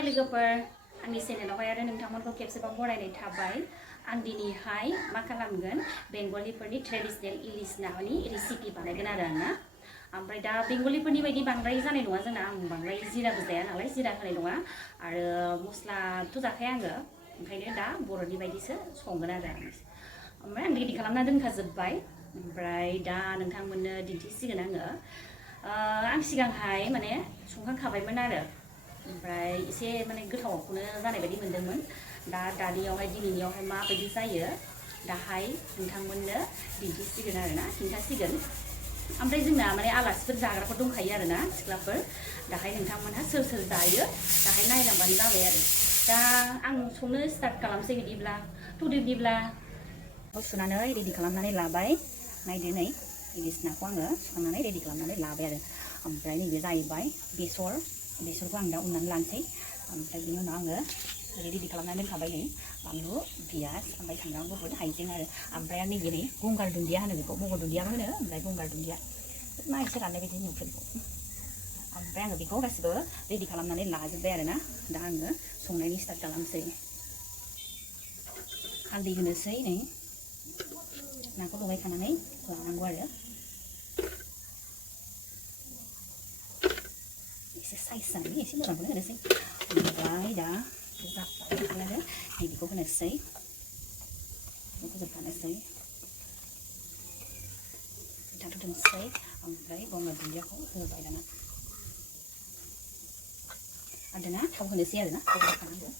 Hai लोगोफोर आंनि चेनेलावहाय आरो नोंथांमोनखौ खेबसेबाव बरायनाय थाबाय आं दिनैहाय मा खालामगोन बेंगलिफोरनि ट्रेडिशनेल इलिस नानि रेसिपि बानायगोन आरो आङो ओमफ्राय दा बेंगलिफोरनि बायदि बांद्राय जानाय नङा जोंना आं बांद्राय जिराबो जाया नालाय जिरा होनाय नङा आरो मस्लाथ' जाखाया आङो ओंखायनो दा बर'नि बायदिसो संगोन आरो ओमफ्राय आं रेडि खालामना दोनखाजोब्बाय ओमफ्राय दा नोंथांमोननो दिन्थिसिगोन आङो आं सिगांहाय माने संखांखाबायमोन आरो ओमफ्राय एसे माने गोथावखौनो जानाय बायदि मोनदोंमोन दा दानियावहाय दिनैनियावहाय माबायदि जायो दाहाय नोंथांमोननो दिन्थिसिगोन आरोना खिन्थासिगोन ओमफ्राय जोंना माने आलासिफोर जाग्राफोर दंखायो आरोना सिख्लाफोर दाहाय नोंथांमोनहा सोर सोर जायो दाहाय नायलांबानो जाबाय आरो दा आं संनो स्टार्ट खालामसै बिदिब्ला बिदिब्ला सुनानै रेडि खालामनानै लाबाय नायदो नै इलिस नाखौ आङो सुखांनानै रेडि खालामनानै लाबाय आरो ओमफ्राय नैबे जाहैबाय बेसरखौ आं दा उननानै लानोसै ओमफ्राय बिनि उनाव आङो रेडि खालामनानै दोनखाबाय नै बानलु पियाज ओमफ्राय सामब्राम गुफुर हाइजें आरो ओमफ्राय नैबे नै गंगार दुन्दिया होनो बेखौ मगर दुन्दियाबो होनो ओमफ्राय गंगार दुन्दिया मा एसे राननाय बायदि नुखो बेखौ ओमफ्राय आङो बेखौ गासिबो रेडि खालामनानै लाजोब्बाय आरोना दा आङो संनायनि स्टार्ट खालामसै हालदै होनोसै नै नाखौ लगायखानानै लानांगौ आरो एसे साइज जानायनि एसे मोजांखौनो होनोसै ओमफ्राय दा जाबाय आरो नैबेखौ होनोसै बेखौ जोबखानोसै थाथ'थोंसै ओमफ्राय गंगार दुन्दियाखौ होबाय दाना थाव होनोसै आरोना थाव होखानांगौ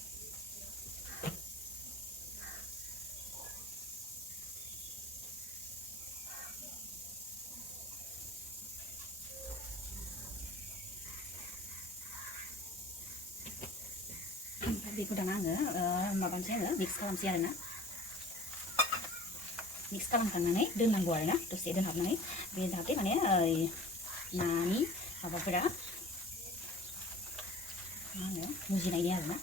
बेखौ दाना आङो माबानोसै आङो मिक्स खालामसै आरोना मिक्स खालामखांनानै दोननांगौ आरोना दसे दोनहाबनानै बे जाहाथे माने नानि माबाफोरा मा होनो मुजिनायनि आरोना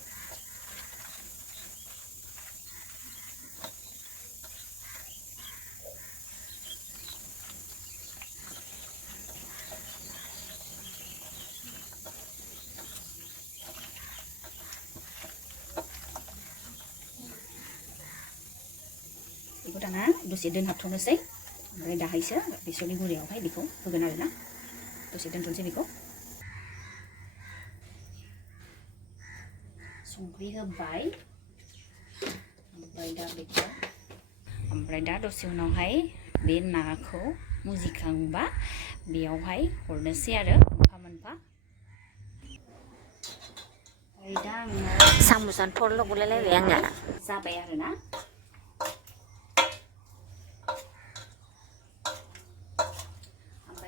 बेखौ दाना दसे दोनहाबथ'नोसै ओमफ्राय दाहायसो बेसरनि गुरियावहाय बेखौ होगोन आरोना दसे दोनथ'नोसै बेखौ संख्रि होबाय ओमफ्राय दा दसे उनावहाय बे नाखौ मुजिखांबा बेयावहाय हरनोसै आरो मोनफा मोनफा दा आङो साम'सानो थरल' गुलायलायबाय आंना जाबाय आरोना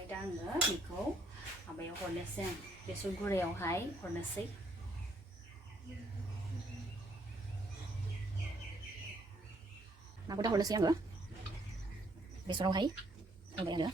दा आङो बेखौ माबायाव हरनोसै बेसर गुरायावहाय हरनोसै नाखौ दा हरनोसै आङो बेसरावहाय होबाय आरो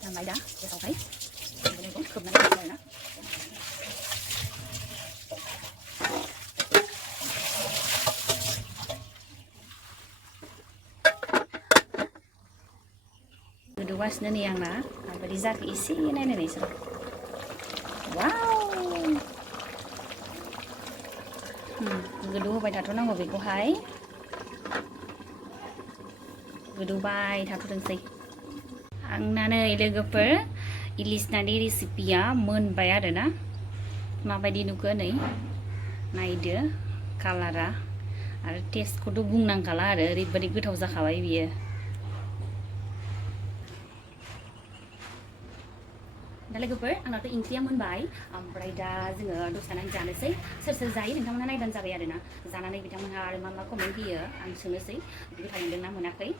जाबाय दा गेसावहाय बेखौ खोबनानै होबाय आरोना गोदौगासिनो नै आंना माबायदि जाखो एसे नायनायसै वाव गोदौ होबाय थाथ'नांगौ बेखौहाय गोदौबाय थाथ'थोंसै आंना नै लोगोफोर इलिस नानि रेसिपिया मोनबाय आरोना माबायदि नुखो नै नायदो कालारा आरो टेस्टखौथ' बुंनांखाला आरो ओरैबायदि गोथाव जाखाबाय बियो दा लोगोफोर आंनाथ' ओंख्रिया मोनबाय ओमफ्राय दा जोङो दसे थानानै जानोसै सोर सोर जायो नोंथांमोनहा नायबानो जाबाय आरोना जानानै बिथांमोनहा आरो मा मा कमेन्ट होयो आं सोंनोसै गोथाव मोनदोंना मोनाखै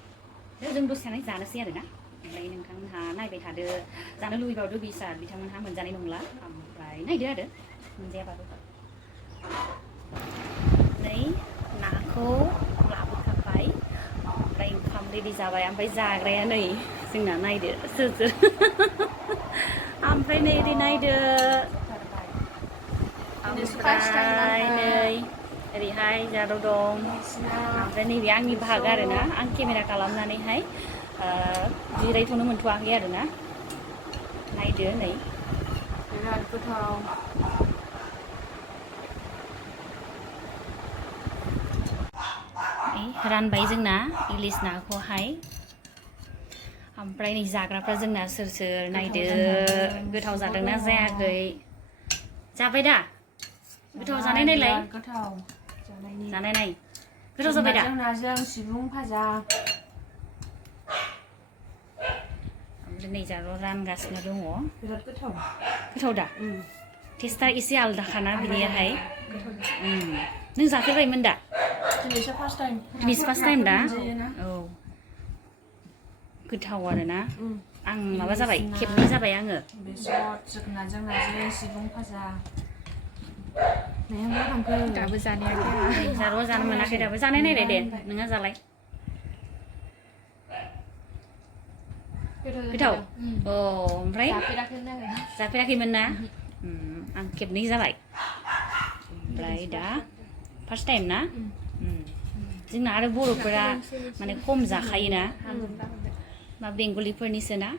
दा जों दसे थानानै जानोसै आरोना ओमफ्राय नोंथांमोनहा नायबाय थादो जानो लुबैबाबो बिसार बिथांमोनहा मोनजानाय नंला ओमफ्राय नायदो आरो मोनजायाबाबो नै नाखौ लाबोखाबाय ओमफ्राय ओंखाम रेडि जाबाय ओमफ्राय जाग्राया नै जोंना नायदो सोर सोर ओमफ्राय नै ओरै नायदो ओमफ्राय नै ओरैहाय जारौ दं ओमफ्राय नैबे आंनि बाहागो आरोना आं केमेरा खालामनानैहाय जिरायथ'नो मोनथ'वाखै आरोना नायदो नै बिराद गोथाव रानबाय जोंना इलिस नाखौहाय ओमफ्राय नै जाग्राफ्रा जोंना सोर सोर नायदो गोथाव जादोंना जायाखै जाबाय दा गोथाव जानाय नायलाय गोथाव जानाय नाय गोथाव जाबाय दा नाजों सिबुं भाजा ओमफ्राय नै जाग्रा रानगासिनो दङ बिराद गोथाव गोथाव दा टेस्टआ एसे आलदाखाना बिनियाहाय नों जाफेरबायमोन दा दिनैसो फार्स्ट टाइम दिनैसो फार्स्ट टाइम दा औ गोथाव आरोना आं माबा जाबाय खेबनै जाबाय आङो बेसर जोगोनारजों नाजों सिबुं भाजा नोंहा थांखो दाबो जानायाखै जार'आ जानो मोनाखै दाबो जानाय नायलाय दे नोंहा जालाय गोथाव अ ओमफ्राय जाफेराखैमोन ना आं खेबनै जाबाय ओमफ्राय दा फार्स्ट टाइम ना जोंना आरो बर'फोरा माने खम जाखायोना मा बेंगलिफोरनिसो ना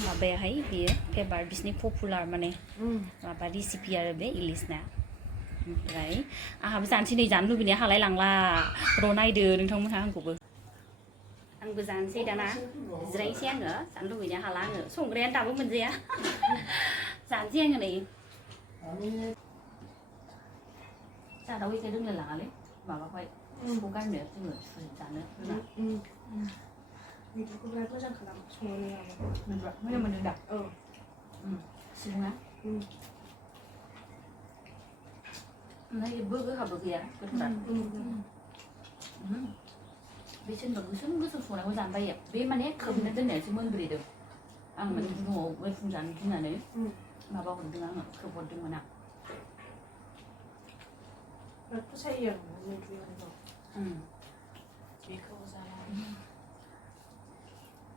माबायाहाय बेयो फेभारेट बिसिनि पपुलार माने माबा रेसिपि आरो बे इलिसना ओमफ्राय आंहाबो जानोसै नै जानो लुबैनाया हालाय लांला र' नायदो नोंथांमोनहा आंखौबो आंबो जानोसै दाना जिरायनोसै आङो जानो लुबैनाया हाला आङो संग्रायानो दाबो मोनजाया जानोसै आङो नै जाहानाव एसे रोंलाय लाङालै माबाखौहाय सिखौ गारनो जोङो जानो रोङा बेफोरखौ बिराद मोजां खालाम संनो रोङाबा मोजां मोनदों दा औ सिबुङा ओमफ्राय जेबो गोखाबो गैया गोथावथार बे सोरबा गोसोम गोसोम संनायखौ जानो बायो बे माने खोबनो दोननायासो मोनब्रेदों आं माने गुदुङाव मैखुन जानो गिनानै माबा हरदों आङो खोबहरदोंमोन आं बिराद फसायो आं मैद्रुखौ बेखौ जानानै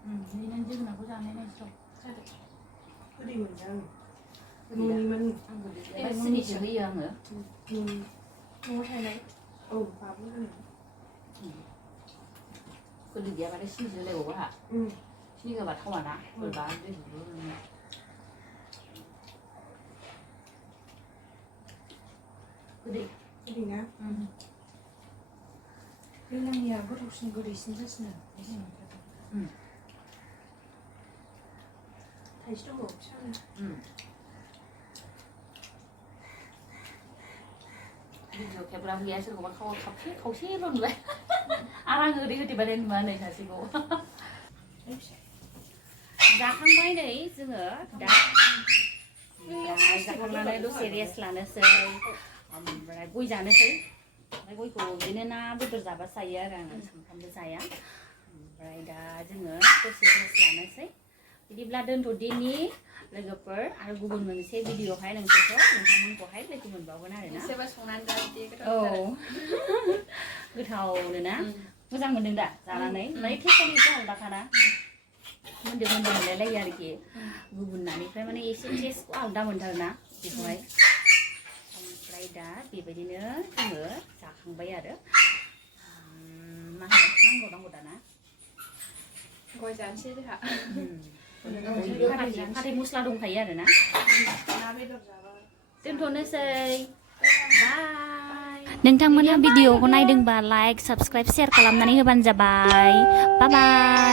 नों जोगोनारखौ जानाय नायसै गोदै मोनदों आङो न'निमोन सिनिसो होयो आङो न'आव थानाय औ बाबु होनो गोदै गैयाबाथाय सिनिसो होलायबावो आंहा सिनि होबा थावा ना बोरैबा दैबो गोदै गोदै ना दैलांनिया गोथावसिन गोदैसिन जासिनो थाइसे दङ फिसानो भिडिअ खेबग्रा गैया सोरखौबा खावसेल' नुबाय आरो आङो ओरै होदेबाथाय नुवा नै सासेखौ जाखांबाय नै जोङो दा जाखांनानै दसे रेस्ट लानोसै ओमफ्राय गय जानोसै ओमफ्राय गयखौ बिदिनो ना बेदर जाबा जायो आरो आङो सानफ्रामबो जाया ओमफ्राय दा जोङो दसे रेस्ट लानोसै बिदिब्ला दोनथ'दिनि लोगोफोर आरो गुबुन मोनसे भिडिअहाय नोंथांमोनखौहाय लोगो मोनबावगोन आरोना औ गोथावनो ना मोजां मोनदों दा जानानै माने टेस्टआनो एसे आलदाखाना मोनदों मोनलायलायो आरोखि गुबुन नानिफ्राय माने एसे टेस्टखौ आलदा मोनथारोना बेखौहाय ओमफ्राय दा बेबायदिनो जोङो जाखांबाय आरो मा होनबावनांगौ दाना गय जानोसै जोंहा फाथै मस्ला दंखायो आरोना ना बेदर जाबा दोनथ'नोसै बाय नोंथांमोना भिडिअखौ नायदोंबा लाइक साबस्क्राइब शेयार खालामनानै होबानो जाबाय बाय बाय